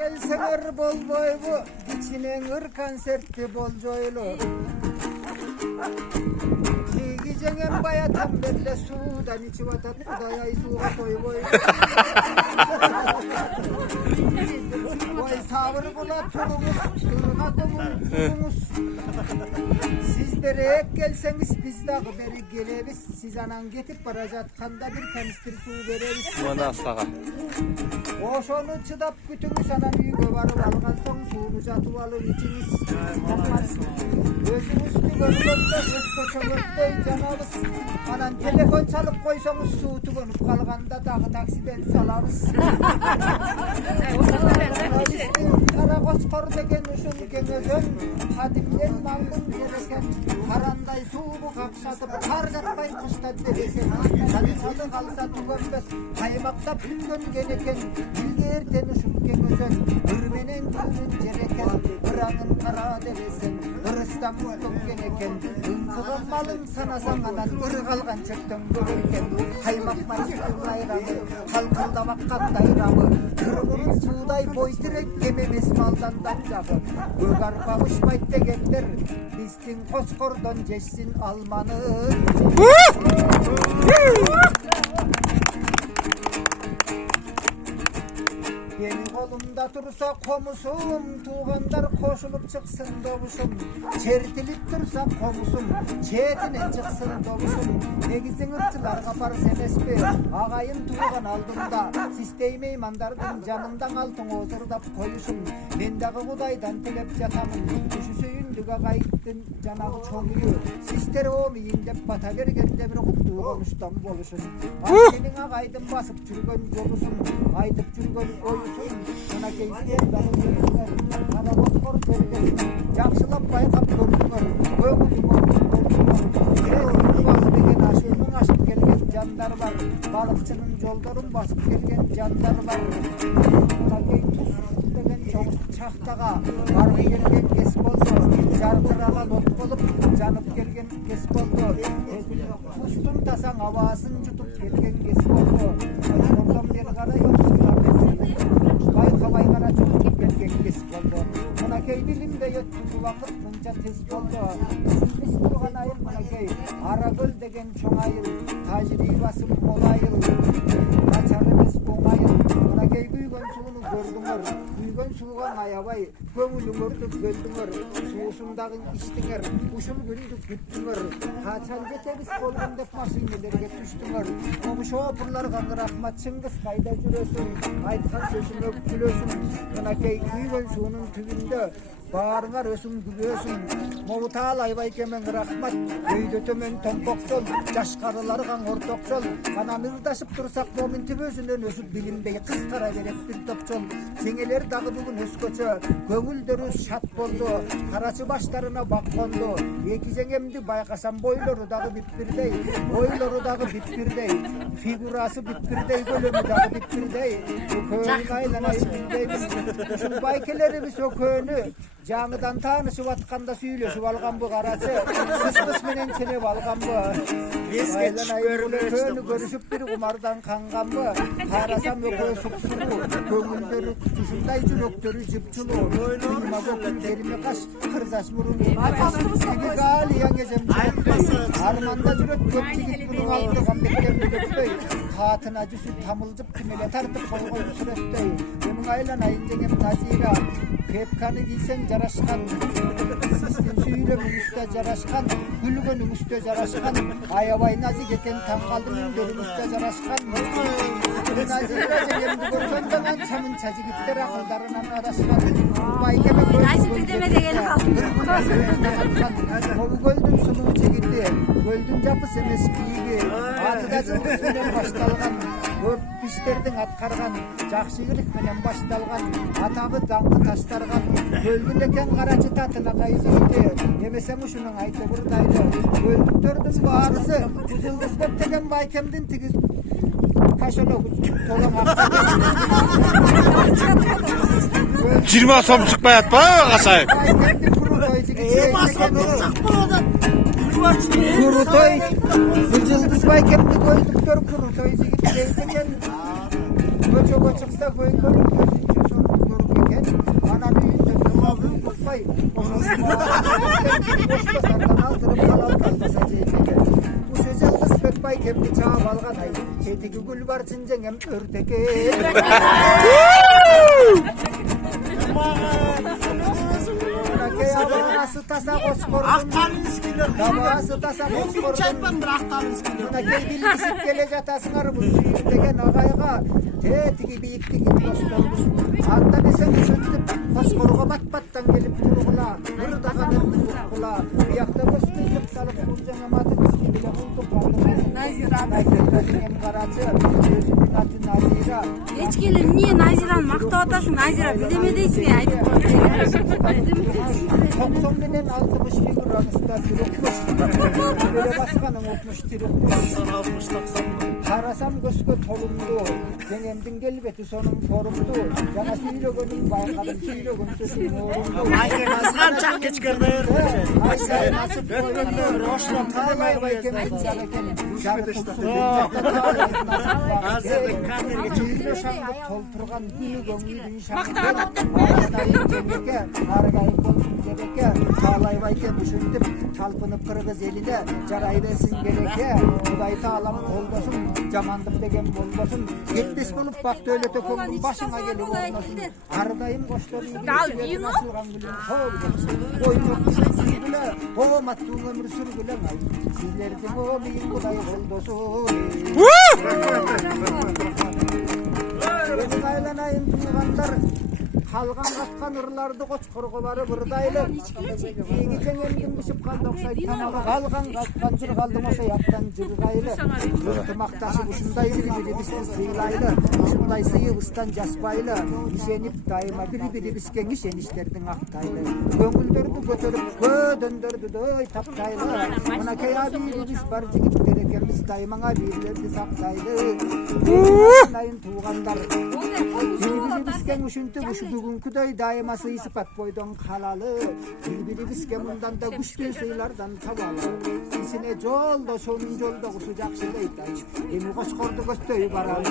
Gelseler bol boy bu içinen konserti bol joylu. Gecen bayatan belle sudan içi vatat kudayay suğa koy boy. Boy savur bula turumuz, turuna kumumuz. Sizlere ek gelseniz biz de beri gelebiz. Siz anan getip barajatkanda bir kanistir su vereriz. Bana aslağa. Oşonu çıdap bütünüz anan uyga varıp algan son suunu jatıp alır içiniz. Özümüz tügönlökte, öz koçolökte canabız. Anan telefon çalıp koysanız su tügönüp kalganda dağı taksiden salabız. Kara koçkor degen uşun gemözön. Hadimden mangın gereken. Karanday suunu kapsatıp kar jatpay kışta deresen. Sadı kalsa tügönbes. Kaymakta püngön geneken. Bilge erten uşun gemözön. Ürmenen tügün jereken. Kıranın kara deresen. Kırıstan mutlum geneken. Ünkıgın malın sanasan anan. Irı kalgan çöktön görürken. Kaymak mayısın ayramı. Kalkıldamak kandayramı. Kırmızı suday boy direk gememes maldan dancağı. Gögar kavuşmayt degenler. Biztin koçkordan jeşsin almanı. Benim kolumda tursa komusum, tuğanlar koşulup çıksın doğuşum. Çertilip tursa komusum, çetine çıksın doğuşum. Negizin ırkçılar kapar semespi, ağayın tuğan aldığımda. Sisteyme imandardın canımdan altın ozurdap koyuşum. Mendagi kudaydan tilep jatamın, düşü süyündüge kayıttın canağı çoğuyu. Sisteri o miyim dep bata vergende bir kuttuğu konuştan boluşum. Senin ağaydın basıp çürgön yolusun, aydıp çürgön oyusun. Sana keyifler dağılıyor, bana bozkor çevresin. Jakşılap bayqap gördüңөр, көңүл Bazı degen aşkının aşıp gelgen canlar var. Balıkçının yolların basıp gelgen canlar var. Kay tuz degen çoğuz çaktaga bargı gelgen kes boldu. Jarkıralan ot bolup janıp gelgen kes boldu. Kuştun tasan havasın jutup gelgen kes boldu. Yoldan beri kara Bay kara çok belgek kes boldu. Mına key bilimde yöttü vakit bunca tez boldu. Biz turgan ayıl mına key. Aragöl degen çoğ ayıl. Tajribası mol ayıl. Açarımız boň ayıl. Mına key büygön suunu gördüңөр. Büygön suugan ayabay. Köңülüңөрdü göldüңөр. Suusundagın içtiңер. Uşul gündü güttüңөр. Kaçan jetebis bolgun dep maşinelерге түштүңөр. Komşu opurlarga rahmat Çıngiz kayda jürösüň. Aytkan sözüňe gülösüň. Mına key büygön suunun tübünde bağırlar ösün gülösün. Moğutal aybay kemen rahmat. Öýdö tömen tompokçol. Jaş karılargan ortokçol. Anan ırdaşıp tursak momin tübösünden ösüp bilinbey kıskara berek bir topçol. Seňeler dagı bugün höskөçö. Köngüldörü şat boldu. Karaçı başlarına bak kondu. Eki jeňemdi baygasam boyloru dagı bitbirdey. Boyloru dagı bitbirdey. Figurası bitbirdey. Gölümü dagı bitbirdey. Bu köýnü aylanayıp bilbeymiz. Şu baykelerimiz o köýnü. Janıdan tanışıp atkanda süýleşip algan bu garaçy. Kıs menen çenep algan bu. Köýnü görüşüp bir umardan kangan bu. Karasam ökö supsuru. Köngüldörü tuşunday jüröktörü jıpçulu. Duyma gökün derimi kaş. Kırdaş murun kaş. Seni gali yaňejem çöptöy. Armanda jüröp köp jigit bunun aldı gambeklerini döptöy. Katına jüsü tamılcıp tümele tartıp koygoy sürettöy. Emin aylanayın jeňem Nazira. Kepkanı giysen jaraşkan. Sistin süýlemüň üstü jaraşkan. Gülgönüň üstü jaraşkan. Ayabay nazi geten tam kaldı mündörüň üstü jaraşkan. Nazira jeňemdi görsendeň çamın çajy gitler akıldarynan adaşkan. Baykeme Nasip deme degeni kaldı. Obu göldün suluğu çekildi. Göldün japıs emes biýigi. Atıda jyldız menen baştalgan. Көп işlerden atkargan. Jakşylyk menen baştalgan. Atagı dаңkı taştargan. Göldün eken karaçı tatına kayjydy. Emesem uşunuň aýty burdaýdy. Göldüktördiň barysy Yıldız bop degen baykemdin tigiz. Taşolog tolan akta. 20 so'm chiqmayapti qasay. Kurutoy. Yıldız baykemdi göldüktör kurutoy jigit deydigen. Koço çıksa koy görüp gözünçü sorun görüp eken. Kemdi çağып algan ay Çetigi gül var çınjengem örteke Munakey abası tasa koskordun Davası tasa koskordun Munakey bilgisip gele jatasыңар bu sүйірдеген ағайға Тетиги бийиктиги достордун Анда десең сөйтүп Коскорго бат-баттан келип тургула Ырдаган тургула Биякта көстүзүп салып куржаңа маты биски биле булдук Назира. Назира карачы өзүнүн аты Назира Echkili niye Nazira'nı maqtab atasың? Nazira bileme deysin ya. Aytып koy. 90 менен 60 фигуранысында түрөкмүш Беле басканың 60 түрөкмүш Карасам көзгө толумду Жеңемдин келбети сонун торумду Жана сүйлөгөнүм байкадым сүйлөгөн сөзүм орумду Азганчак кечкирдер. Айсай насып койгондор Ошлом талай байкем Шаңды толтурган күнү көңүлүн шаңды Аргайым болсун кереке Талай байкем ушинтип талпынып кыргыз элине жарай берсин кереке Кудай таалам колдосун жамандык деген болбосун кетпес болуп бакты өлөтө көңүл башыңа келип орносун Аргайым коштор басылган күлүм коймоксүргүлө ооматтуу өмүр сүргүлө силердин оомийин Кудай колдосун Өзүн айланайын туугандар Қалған қатқан ұрларды қочқырғы бары бұрдайлы Егі жеңемдің бішіп қалды оқсай таналы Қалған қатқан жыр қалдым осы яптан жырғайлы Ынтымақташы ұшындай бір-бірі бісті сыйлайлы Ұшындай сыйыбыстан жаспайлы Ишеніп дайыма бір-бірі біскен ишеніштердің ақтайлы Көңілдерді көтеріп көдіндерді дөй таптайлы Мына кей абилі біз бар жігіттер екеміз даймаңа бирлерді сақтайлы Найын туғандар Bir-biri bisken üşüntü kuşu bugünküдөй daima sıyısıpat boydon kalalı Bir-biri bisken bundan da kuşkun sıylardan tavalı İsine jolda sonun jolda kuşu jakşılaydı Emi koşkordu göstöy baralı